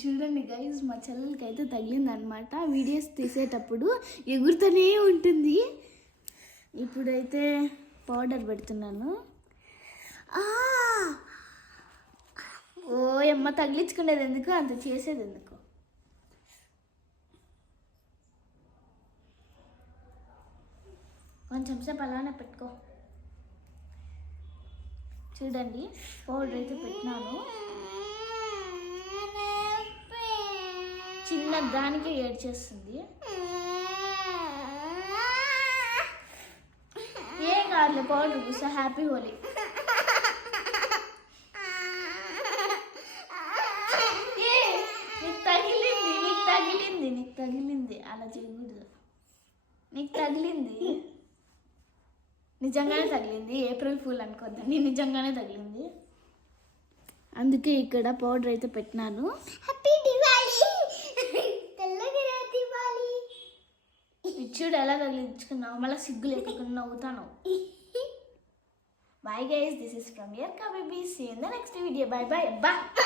చూడండి గైస్, మా చెల్లెలకి అయితే తగిలిందనమాట. వీడియోస్ తీసేటప్పుడు ఎగురుతూనే ఉంటుంది. ఇప్పుడైతే పౌడర్ పెడుతున్నాను. ఓ అమ్మ, తగిలించుకునేది ఎందుకు, అంత చేసేది ఎందుకు. కొంచెం సేపు అలానే పెట్టుకో. చూడండి, పౌడర్ అయితే పెట్టినాను. చిన్న దానికి ఏడ్చేస్తుంది. ఏం కాదులే, పౌడర్ పూసా. హ్యాపీ హోలీ. నీకు తగిలింది, అలా చేయకూడదు. నీకు తగిలింది, నిజంగానే తగిలింది. ఏప్రిల్ ఫూల్ అనుకోద్దండి, నిజంగానే తగిలింది. అందుకే ఇక్కడ పౌడర్ అయితే పెట్టినాను. హ్యాపీ దివాళీ. చూడు ఎలా తగిలించుకున్నావు, మళ్ళీ సిగ్గు లేకుండా నవ్వుతాను. Bye guys, this is from your Kabibi. See you in the next video. Bye bye. Bye.